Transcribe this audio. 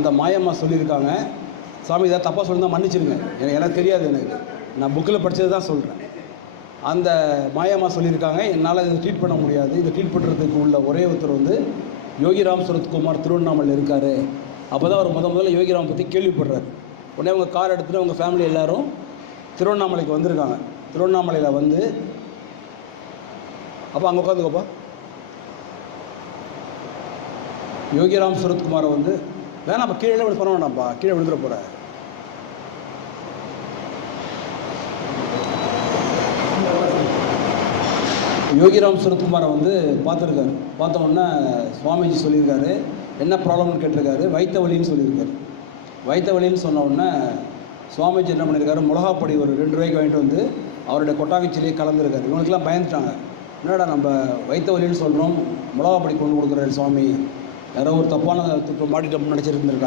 அந்த மாயம்மா சொல்லியிருக்காங்க, சாமி இதை தப்பாக சொல்லியிருந்தால் மன்னிச்சிருங்க, எனக்கு தெரியாது, நான் புக்கில் படித்தது தான் சொல்கிறேன். அந்த மாயம்மா சொல்லியிருக்காங்க, என்னால் இதை ட்ரீட் பண்ண முடியாது, இதை ட்ரீட் பண்ணுறதுக்கு உள்ள ஒரே ஒருத்தர் வந்து யோகிராம் சரத்குமார் திருவண்ணாமலையில் இருக்கார். அப்போ தான் அவர் முதல்ல யோகிராம் பற்றி கேள்விப்படுறாரு. உடனே அவங்க கார் எடுத்துகிட்டு அவங்க ஃபேமிலி எல்லோரும் திருவண்ணாமலைக்கு வந்திருக்காங்க. திருவண்ணாமலையில் வந்து அப்போ அங்கே உட்காந்துக்கப்பா, யோகிராம் சரத்குமாரை வந்து வேணாம்ப்பா, கீழே விட பண்ண வேணாம்ப்பா, கீழே விழுந்துட போகிற. யோகிராம் சரத்குமாரை வந்து பார்த்துருக்காரு. பார்த்த உடனே சுவாமிஜி சொல்லியிருக்காரு, என்ன ப்ராப்ளம்னு கேட்டிருக்காரு. வயிற்று வலின்னு சொல்லியிருக்காரு. வயிற்று வலின்னு சொன்ன உடனே சுவாமிஜி என்ன பண்ணியிருக்காரு, மிளகாப்பொடி ஒரு 2 ரூபாய்க்கு வாங்கிட்டு வந்து அவருடைய கொட்டாக்கச்சிலேயே கலந்துருக்காரு. இவங்களுக்கெல்லாம் பயந்துட்டாங்க, என்னடா நம்ம வயிற்று வலின்னு சொல்கிறோம், மிளகாப்பொடி கொண்டு கொடுக்குறாரு சுவாமி, யாரோ ஒரு தப்பான மாட்டிட்டோம்னு நினச்சிட்டு இருந்திருக்காங்க.